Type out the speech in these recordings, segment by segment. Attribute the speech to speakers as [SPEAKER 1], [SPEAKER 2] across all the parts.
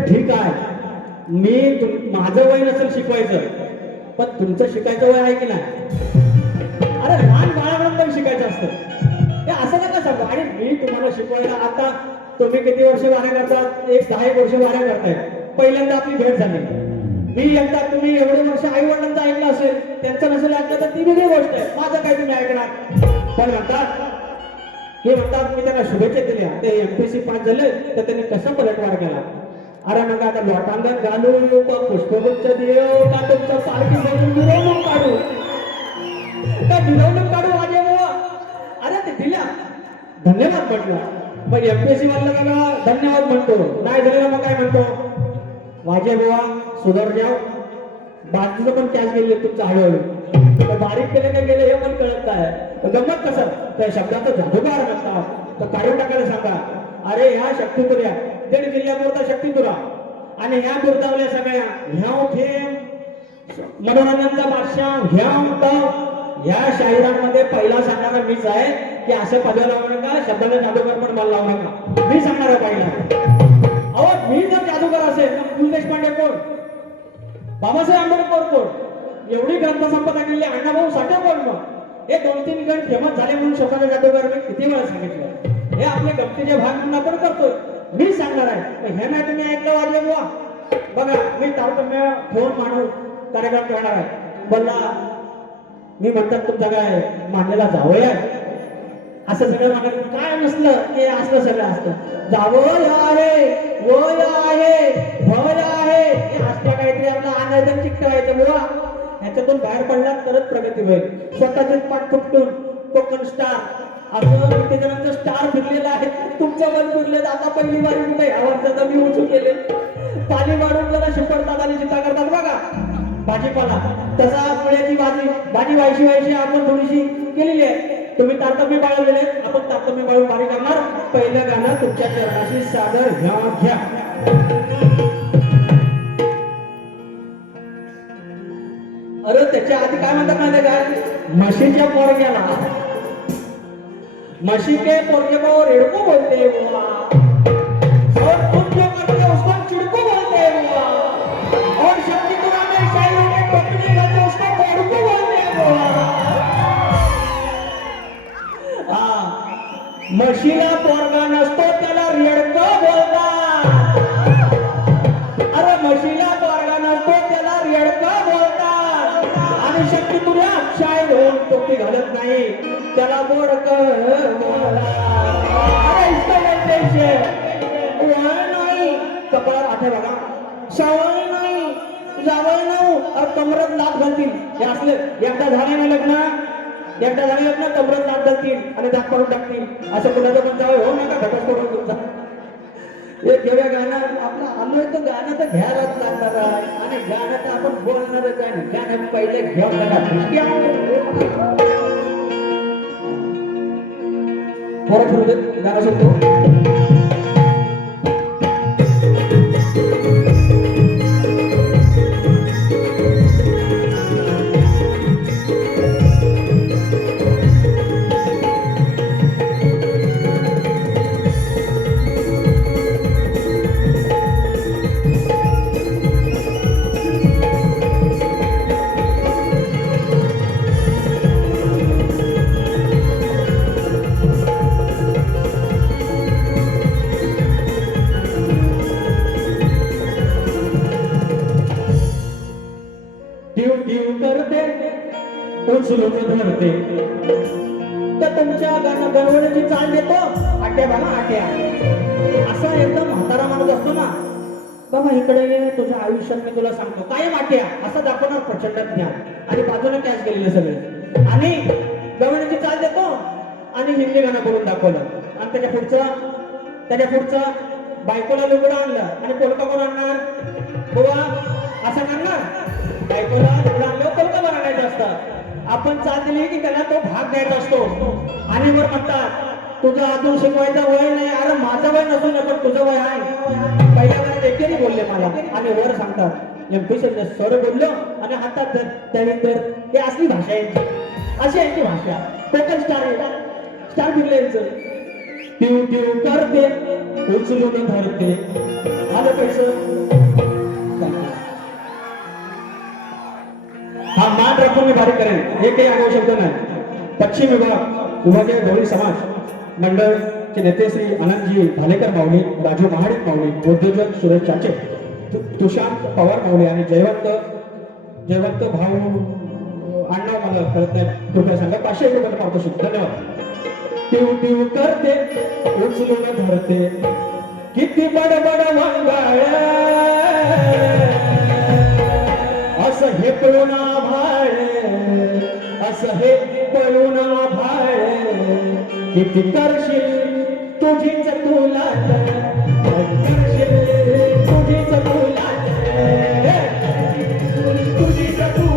[SPEAKER 1] ठीक आहे. मी माझं वय नसेल शिकवायचं पण तुमचं शिकायचं वय आहे की नाही? अरे लहान बाळापर्यंत शिकायचं असतं. हे असं नका सांगू. आणि मी तुम्हाला शिकवायला आता तुम्ही किती वर्ष वाऱ्या करता? एक दहा एक वर्ष वाऱ्या करताय. पहिल्यांदा आपली भेट झाली. मी एकदा तुम्ही एवढे वर्ष आई वडिलांचं ऐकलं असेल त्यांचं नसेल ऐकलं तर ती वेगळी गोष्ट आहे. माझं काही तुम्ही ऐकणार? पण म्हणतात हे म्हणतात मी त्यांना शुभेच्छा दिल्या. ते एमपीसी पास झाले तर त्यांनी कसं पलटवार केला? अरे मग आता लोटांगण घालू का पुष्पगुच्छ देऊ का तुमच्या पार्टी मधून मिरवणूक काढू का मिरवणूक काढू माझ्या बुवा अरे ते दिल्या. धन्यवाद म्हटलं. पण एमपीएससी वाला त्याला धन्यवाद म्हणतो. नाही झालेला मग काय म्हणतो? वाजे बुवा सुधार जाव बाजूचं पण कॅश गेले तुमचं हळूहळू. बारीक केले का गेले हे पण कळत नाही. गमत कसं? त्या शब्दाचं जादूगार म्हणतात तर काढून टाकायला सांगा. अरे ह्या शक्तितुऱ्या दीड जिल्ह्यापुरता शक्तीपुरा आणि ह्या दुर्दावल्या सगळ्या ह्या थे मनोरंजनचा बादशाह ह्या तर ह्या शाहिरांमध्ये पहिला सांगणारा मीच आहे की असे पदं लावू नका शब्दाला जादूगर पण मला लावू नका. मी सांगणार आहे. पहिला अहो मी जर जादूगर असेल तर पु देशपांडे कोण? बाबासाहेब आंबेडकर कोण? एवढी ग्रंथसंपदा केली अण्णाभाऊ साठे कोण मग? हे दोन तीन गण फेमस झाले म्हणून स्वतःच्या जादूगर मी किती वेळा सांगितलं. हे आपले गमतीचे भाग म्हणून आपण करतोय. मी सांगणार आहे हे नाही तुम्ही ऐकलं वाजले बुवा. बघा मी तारतम्य फोन मांडून कार्यक्रम करणार आहे. बोलला मी म्हणतात तुमचा काय मांडलेला जावं असं सगळं मागत काय नसलं की असलं सगळं असतं. जावं आहे वय आहे भय आहे. हे असल्या काहीतरी आपलं आनंद चिकटवायचं बुवा. ह्याच्यातून बाहेर पडला तरच प्रगती होईल. स्वतःचे पाठ फुटून कोकण स्टार असं किती जणांचं पहिली बारी कुठे ह्या वर्षाचा मी उचू केले पाणी वाढून जरा शिपडतात आणि चिंता करतात बघा. भाजीपाला. तसा मुळ्याची भाजी भाजी व्हायची व्हायची आपण थोडीशी केलेली आहे. तुम्ही तारतम्य बाळवलेले आपण तारतम्य बाळून बारी करणार. पहिलं गाणं तुमच्या चरणाशी सादर घ्या घ्या. अरे त्याच्या आधी काय म्हणतात माहिती काय म्हशीच्या पोरग्याला. म्हशी के पोरगे को रेडको बोलते. हैं. शक्ति पोरगा नसतो त्याला रेडक बोलतात. अरे म्हशीला पोरगा नसतो त्याला रेडका बोलतात. आणि शक्ती तुला शाळेत होऊन टोपी घालत नाही त्याला बोडक नाही आहे बघा सवय नाही जावळ नाही कमरत लाभ घालतील. हे असले एकदा झाले ना लग्न एकदा झाले लग्न कमरत लाभ घालतील आणि दात पाडून टाकतील. असं कुणाचं पण जावं हो नका घटक करून तुमचा. एक घेऊया गाणं? आपलं आलोय तर गाणं तर घ्यायलाच लागणार आहे. आणि गाणं तर आपण बोलणारच आहे. गाणं पहिले घेऊन नका परत गाणं शकतो प्रचंड ज्ञान. आणि बाजूला कॅश गेलेले सगळे. आणि गवण्याची चाल देतो. आणि हिंदी गाणं करून दाखवलं. आणि त्याच्या पुढचं त्याच्या पुढचं बायकोला लुगडं आणलं. आणि पोलका कोण आणणार? बुवा असं करणार बायकोला लुगडं आणलं पोलका कोण आणायचं असतं. आपण चाल दिली की त्याला तो भाग द्यायचा असतो. आणि वर म्हणतात तुझं अजून शिकवायचं वय नाही. अरे माझं वय नसून पण तुझं वय आहे. पहिल्या वेळेस एकेरी बोलले मला. आणि वर सांगतात एमपी सर बोललो आणि हातात धर त्यानंतर ते असली भाषा आहे. अशी आहे ती भाषा. कोकण स्टार आहे का स्टार फिरले यांचं. ट्यू ट्यू करते उचलून धरते. आलं पैसे? हा मान राखून मी बारीक करेन. हे काही आगाऊ शब्द नाही. पश्चिम विभाग विभागीय गवळी समाज मंडळ चे नेते श्री आनंदजी भालेकर माऊली राजू महाडिक माऊली उद्योजक सुरेश चाचे. तुषांत पवार मावळे आणि जयवंत जयवंत भाऊ अण्णा मला कळत नाही. कृपया सांगा पाचशे एक रुपये पारितोषिक धन्यवाद. टिव टिव करते उचलून धरते. किती बडबड मंगळ असं हे पळून भाळे असं हे पळून भाळे किती करशील तुझीच तुला तुझीच तुला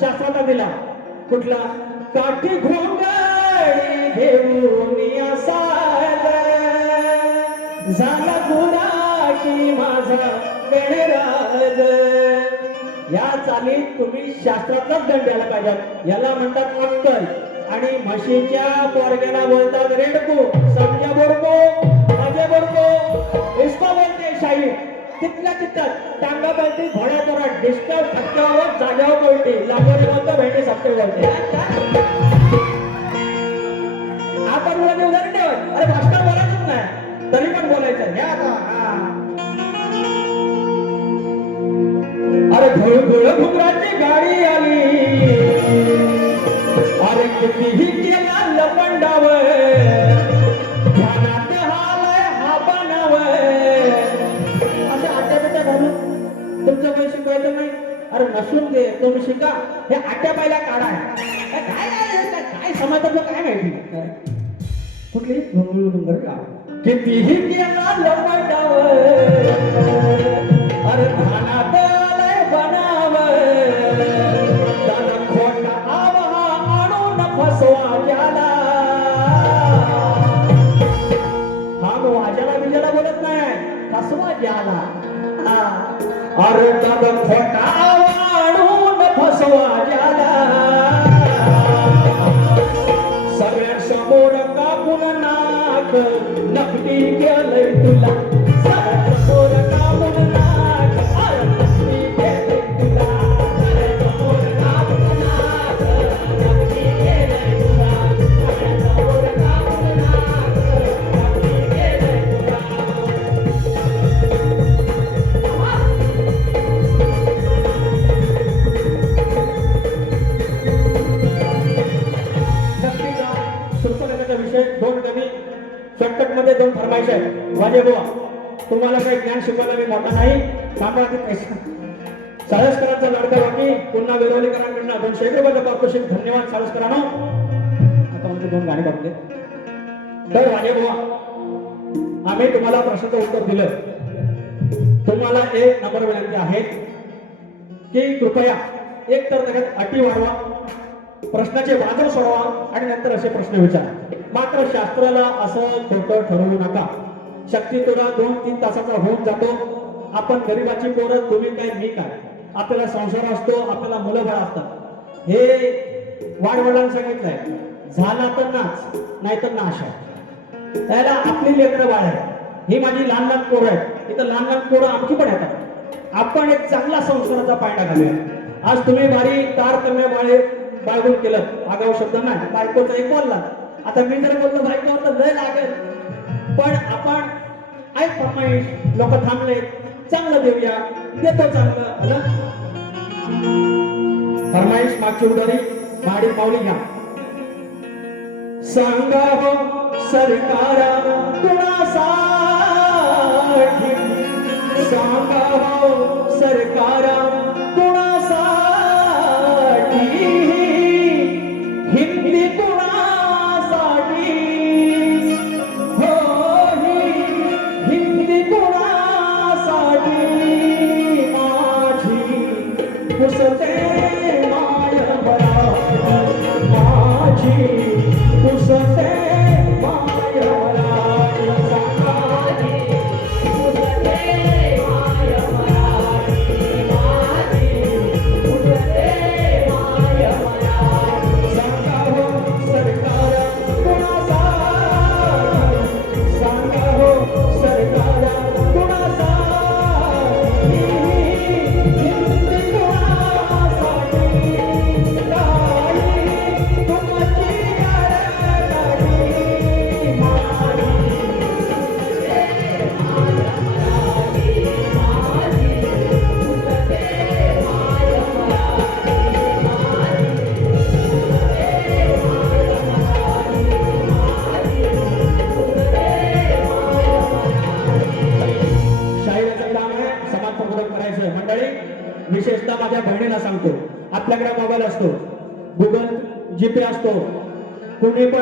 [SPEAKER 1] गण दिला. कुठला? काठी घोंगडी घेऊन झाला गुराटी माझा गणराज या चालीत तुम्ही शास्त्रातलाच दंड द्यायला पाहिजे याला म्हणतात अक्कल. आणि म्हशीच्या पोरग्याला बोलतात रेडको. समजा बोडको राजे बोडको इसको बोलते शाही. तिथल्या तिथं टांगा बोलते घोड्या तोरा डिस्टर्ब फटक्यावर जाग्यावर बोलते. लागोरी बोलतो सत्य बोलते आपण मुलांनी उदाहरण ठेवत अरे भाषण बोलायचंच नाही. तरी पण बोलायचं. घ्या आता. अरे घोळ घोळ घुमराची गाडी आली. अरे कितीही अरे नसून दे तुम्ही शिका हे आट्या पायला काढा. काय काय समाजाचं काय माहिती? कुठली? डोंगरी डोंगर का कितीही केला अरे आलाय बनाव त्याला खोटा आवा आणून फसवा ज्याला हा वाजाला बोलत नाही फसवा ज्याला अरे दादा खोटा शिकवलं मी मोठा नाही. थांबा ते पैसा. साळसकरांचा लढका बाकी. पुन्हा वेरवलीकरांकडनं दोनशे एक रुपयाचा पारितोषिक धन्यवाद साळसकरांनो आता म्हणजे दोन गाणे टाकले तर वाजे बुवा आम्ही तुम्हाला प्रश्नाचं उत्तर दिलं. तुम्हाला एक नंबर विनंती आहे की कृपया एक तर त्याच्यात अटी वाढवा प्रश्नाचे वादळ सोडवा आणि नंतर असे प्रश्न विचारा. मात्र शास्त्राला असं खोटं ठरवू नका. शक्तीतुरा दोन तीन तासाचा होऊन जातो. आपण गरीबाची पोरं तुम्ही काय मी काय? आपल्याला संसार असतो आपल्याला मुलं बाळ असतात. हे वाडवडिलांनी सांगितलंय. झाला तर नाच नाही तर नाश. आहे त्याला आपली लेकरं बाळ आहे ही माझी लहान लहान पोरं आहेत. इथं लहान लहान पोरं आमची पण येतात. आपण एक चांगला संसाराचा पायडा घालूया आज तुम्ही भारी तारतम्य बाळे बाळगून केलं. आगाऊ शब्द नाही. बायकोचा एक बोलला आता मी जर बोललो बायकोवर तर लय लागेल पण आपण ऐक फरमाईश लोक थांबले. चांगलं देऊया. देतो चांगलं. आलं फरमाईश मागची उदारी भाडी पावली घ्या. सांगा हो सरकारा कुणासाठी? सांगा हो सरकारा माझी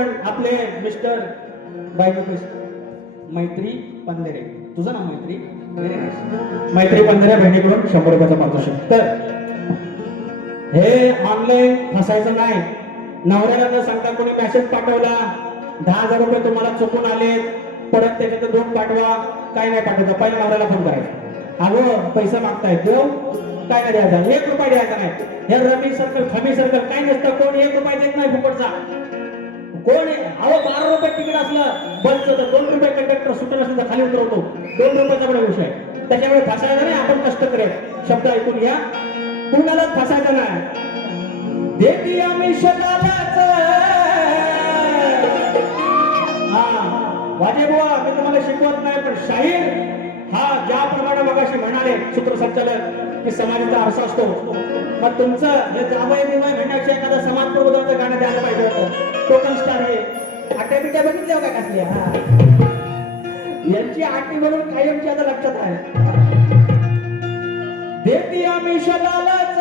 [SPEAKER 1] पण आपले मिस्टर मैत्री पंधरे. तुझं नाव मैत्री? मैत्री पंधरे बहिणीकडून शंभर रुपयाचा पारितोषिक तर हे ऑनलाईन फसायचं नाही. नवऱ्याला न सांगता कोणी मेसेज पाठवला दहा हजार रुपये तुम्हाला चुकून आले परत त्याच्यात दोन पाठवा काय नाही पाठवायचं पहिले नवऱ्याला फोन करायचा. अगो पैसा मागताय देव काय नाही द्यायचा? एक रुपया द्यायचा नाही. हे रमी सर्कल खमी सर्कल काय नसतं. कोण एक रुपया देत नाही फुकटचा. कोण अहो बारा रुपये तिकीट असलं बसचं तर दोन रुपये कंडक्टर सुटत असेल तर खाली उतरवतो. दोन रुपयाचा पण विषय त्याच्यामुळे फसायचं नाही आपण कष्ट करेल शब्द ऐकून घ्या. कुणाला फसायचं नाही? देती आम्ही शतालाच हा वाजे बुवा मी तुम्हाला शिकवत नाही पण शाहीर हा ज्याप्रमाणे मगाशी म्हणाले सूत्रसंचालक की समाजाचा आरसा असतो. मग तुमचं हे जावय बिवय म्हणण्यापेक्षा एखादा समाज प्रबोधनाचं गाणं द्यायला पाहिजे होतं. टोकन स्टार हे आट्या बिट्या बघितल्या हो का कसल्या हा. यांची आटी म्हणून कायमची आता लक्षात आहे. देती आम्ही शलालाच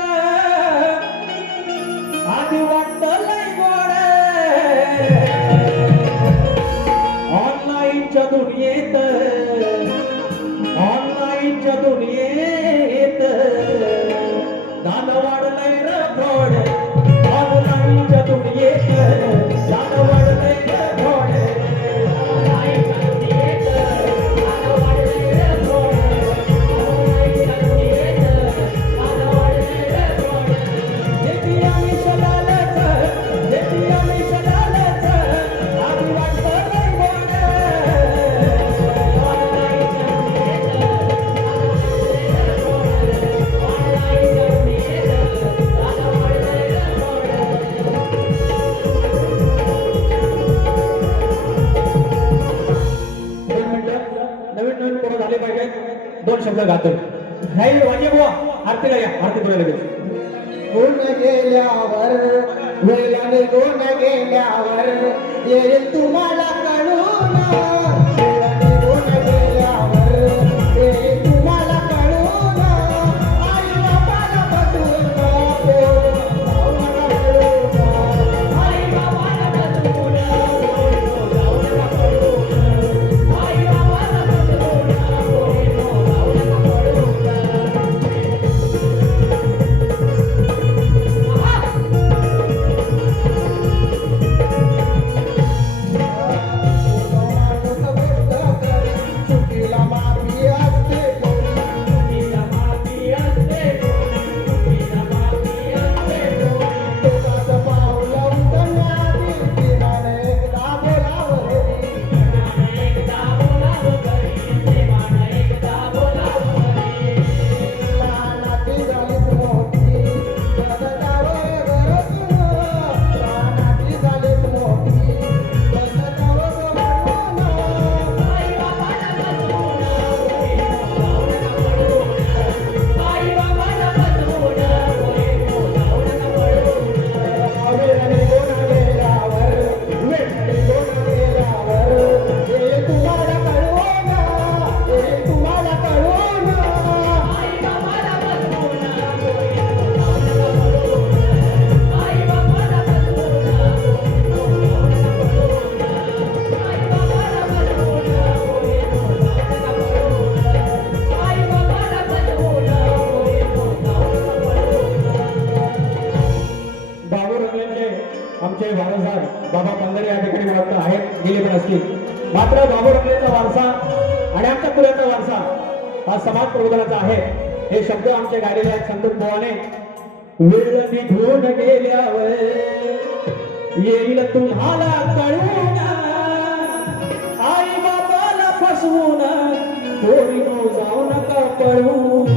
[SPEAKER 1] आधी वाटत दान वाढलंय गातो नाही वाजे बुवा आरतीला या आरती करायला लगेच
[SPEAKER 2] गुण गेल्यावर वेळा
[SPEAKER 1] बाहेर गेले पण असतील. मात्र बाबू वारसा आणि आमच्या कुलाचा वारसा हा समाज प्रबोधनाचा आहे. हे शब्द आमचे गायलेले आहेत संतोष भावाने. वेळ निघून गेल्यावर येईल तुम्हाला कळून आई बाबाला फसवून पोरीनो जाऊ नका पळवून.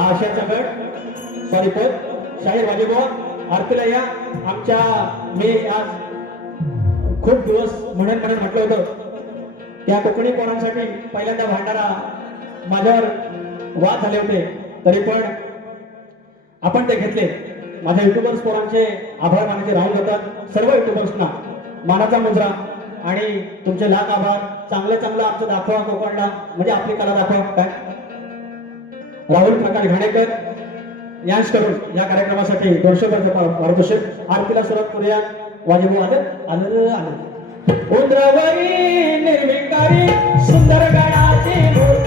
[SPEAKER 1] आशाचा गट सॉरी पद शाहीर वाजेबुवा आरतीला या आमच्या मी आज खूप दिवस म्हणून म्हणून म्हटलं होतं. त्या कोकणी पोरांसाठी पहिल्यांदा भांडारा माझ्यावर वाद झाले होते. तरी पण आपण ते घेतले. माझ्या युट्यूबर्स पोरांचे आभार मानायचे राहून जातात सर्व युट्यूबर्सना मानाचा मुजरा. आणि तुमचे लाख आभार. चांगलं चांगलं आमचं दाखवा कोकणला. म्हणजे आपली कला दाखवा. काय? राहुल प्रकाश घाणेकर. यांश करून या कार्यक्रमासाठी दोनशे वर्ष पारितोषिक. आरतीला सुरुवात करूया. वाजेबू आलं आलं आलं उंदरावरी निर्विकारी सुंदर गणाची मूर्ती